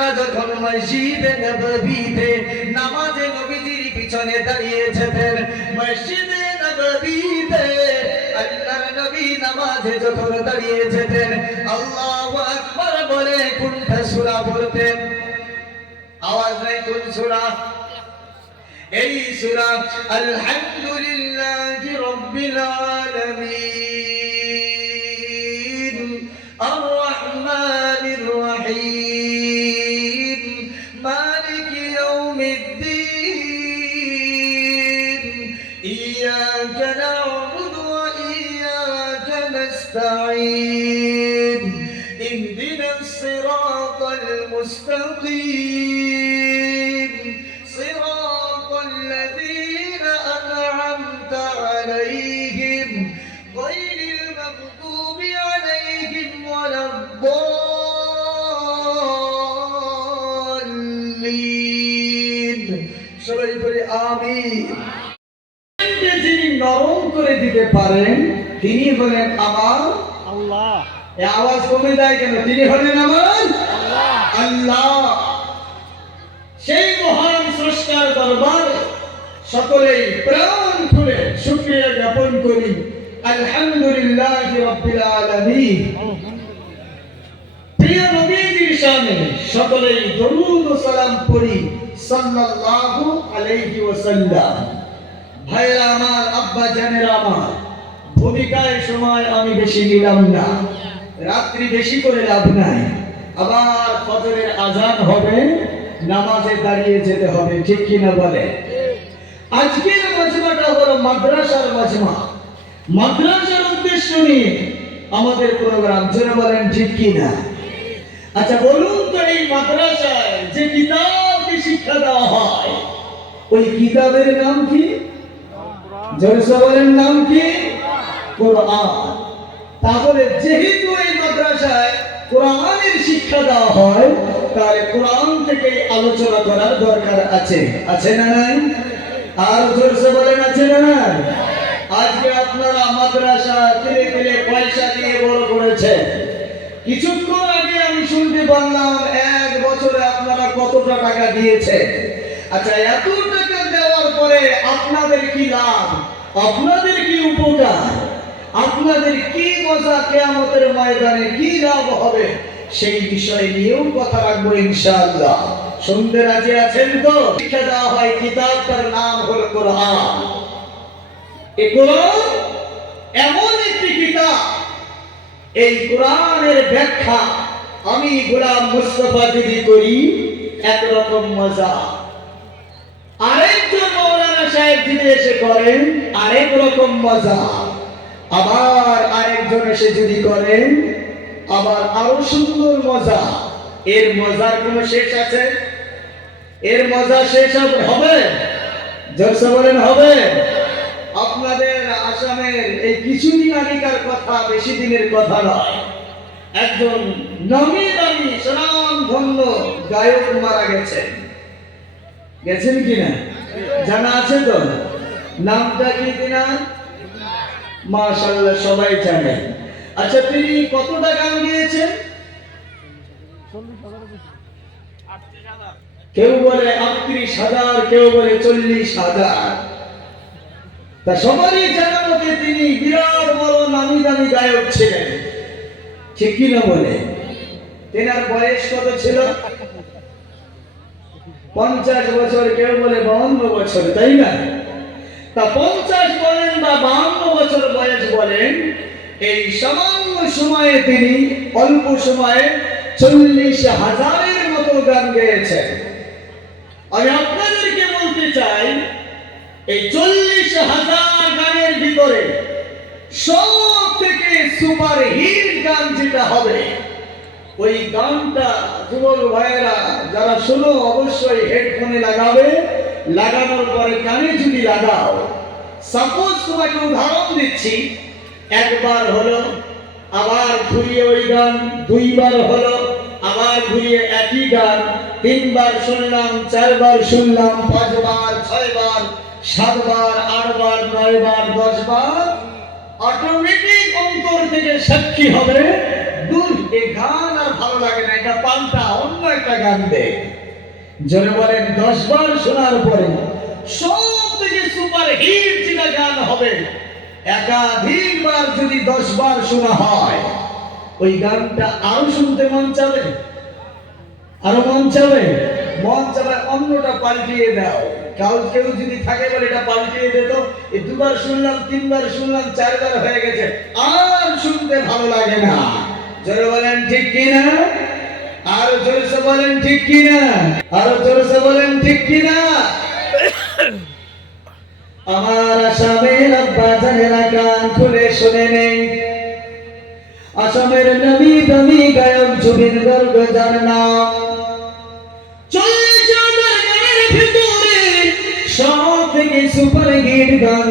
আমরা যখন মসজিদে নববীতে নামাজে নবীজির পিছনে দাঁড়িয়ে যেতেন, মসজিদে নববীতে আল্লাহর নবী নামাজে যখন দাঁড়িয়ে যেতেন আল্লাহু আকবার বলে কোনটা সূরা পড়তেন? আওয়াজ নাই, কোন সূরা? এই সূরা আলহামদুলিল্লাহি রাব্বিল আলামিন আর রহমানির রহিম মালিকি ইয়াউমিদ্দিন ইয়াকা না'বুদু ওয়া ইয়াকা নাস্তাঈন ইহদিনাস সিরাতাল মুস্তাকিম সিরাতাল লাযীনা আন'আমতা আলাইহিম গায়রিল মাগদুবি আলাইহিম ওয়ালাদ-দাল্লিন। সবাই বলি আমিন। যিনি নরম করে দিতে পারেন তিনি হলেন আমার আল্লাহ। এই আওয়াজ কমে যায় কেন? তিনি হলেন আমার আল্লাহ। সেই মহান স্রষ্টার দরবারে সকলেই প্রাণ খুলে শুকরিয়া জ্ঞাপন করি, আলহামদুলিল্লাহি রাব্বিল আলামিন। প্রিয় নবীজির শানে সকলেই দরুদ ও সালাম পড়ি সাল্লাল্লাহু আলাইহি ওয়াসাল্লাম। ভাইরা আমার, আব্বা জানেরা আমার, ভূমিকায় সময় আমি বেশি নিলাম না, রাত্রি বেশি করে লাভ নাই। আবার ফজরের আজান হবে, নামাজে দাঁড়িয়ে যেতে হবে, ঠিক কিনা বলে? আজকের মাজমাটা হলো মাদ্রাসার মাজমা। মাদ্রাসার উদ্দেশ্য নিয়ে আমাদের প্রোগ্রাম, যারা বলেন ঠিক কিনা? আচ্ছা বলুন তো, এই মাদ্রাসায় যে কিতাবকে শিক্ষা দেওয়া হয় ওই কিতাবের নাম কি? জোরে বলেন, নাম কি? কোরআন। তাহলে যেহেতু এই মাদ্রাসায় কোরআনের শিক্ষা দেওয়া হয়, তাহলে কোরআন থেকে আলোচনা করার দরকার আছে, আছে না নাই? আর জোরে বলেন, আছে না নাই? আজকে আপনারা মাদ্রাসা ধীরে ধীরে পয়সা দিয়ে বড় করেছেন। কিছুক্ষণ আগে আমি শুনতে পারলাম 1 বছরে আপনারা কতটা টাকা দিয়েছেন। আচ্ছা, এত টাকা দেওয়ার পরে আপনাদের কি লাভ, আপনাদের কি উপকার, আপনাদের কি মজা, কিয়ামতের ময়দানে কি লাভ হবে, সেই বিষয় নিয়েও কথা রাখবো ইনশাআল্লাহ। শুনতে রাজি আছেন তো? শিক্ষা দেওয়া হয়, কিতাবটার নাম হলো কোরআন। এই কোরআন এমন একটি কিতাব, এই কোরআনের ব্যাখ্যা আমি গোলাম মুস্তাফা যদি করি একরকম মজা, আরেকজন মাওলানা সাহেব যদি এসে করেন আরেক রকম মজা, আবার আরেকজন এসে যদি করেন আবার আরো সুন্দর মজা। এর মজার কোনো শেষ আছে? এর মজা শেষ হবে? জোরসে বলেন, হবে? আপনাদের আসামের এই কিছুদিন আগেকার কথা, বেশি দিনের কথা নয়, একজন নামি দামি সুনামধন্য গায়ক মারা গেছেন। গেছেন কিনা জানা আছে তো? নামটা কি কিনা? মাশাআল্লাহ, সবাই জানে। আচ্ছা, তিনি কতটা গান গেয়েছেন? কেউ বলে 38,000, কেউ বলে 40,000। তা সবারই জানা মতে তিনি বিরাট বড় নামি দামি গায়ক ছিলেন, ঠিক কিনা বলে? তেনার বয়স কত ছিল? 50 বছর, কেউ বলে 52 বছর, তাই না? তা 50 বলেন বা 52 বছর বয়স বলেন, এই সামান্য সময়ে তিনি অল্প সময়ে 40,000-এর মতো গান গেয়েছেন। আমি আপনাদেরকে বলতে চাই, এই 40,000 গানের ভিতরে সব থেকে সুপার হিট গান যেটা হবে, ওই গানটা যুবক ভাইয়েরা যারা শোনো অবশ্যই হেডফোনে লাগাবে। লাগানোর পরে কানে যদি লাগাও, সাপোজ তোমাকে উদাহরণ দিচ্ছি, একবার হলো, আবার ঘুরিয়ে ওই গান, 2 বার হলো, আবার ঘুরিয়ে একই গান, 3 বার শুনলাম, 4 বার শুনলাম, 5 বার, 6 বার, 7 বার, 8 বার, 9 বার, 10 বার, অটোমেটিক অন্তর থেকে সাক্ষী হবে, দূর, এই গান আর ভালো লাগে না, এটা পাল্টা অন্য একটা একটা গান দেয়, জোরে বলেন 10 বার শোনার পরে সব থেকে সুপার হিট যেটা গান হবে, একাধিকবার যদি 10 বার শোনা হয়, ওই গানটা আরো শুনতে মন চাবে, আরো মন চাবে, মন চাবে অন্যটা পাল্টিয়ে দাও। কেউ যদি থাকে বলে এটা পাল্টিয়ে দিত, এই 2 বার শুনলাম, 3 বার শুনলাম, 4 বার হয়ে গেছে, আর শুনতে ভালো লাগে না। জোরে বলেন ঠিক কিনা, আর জোরে বলেন ঠিক কিনা, আর জোরে বলেন ঠিক কিনা। আমার আসামের আব্বা জানেরা কান খুলে শুনে নেই, আসামের নবী দামি গায়ক জুবিন গার্গ যার নাম, চল্লিশ হাজার গানের ভিতরে সব থেকে সুপার হিট গান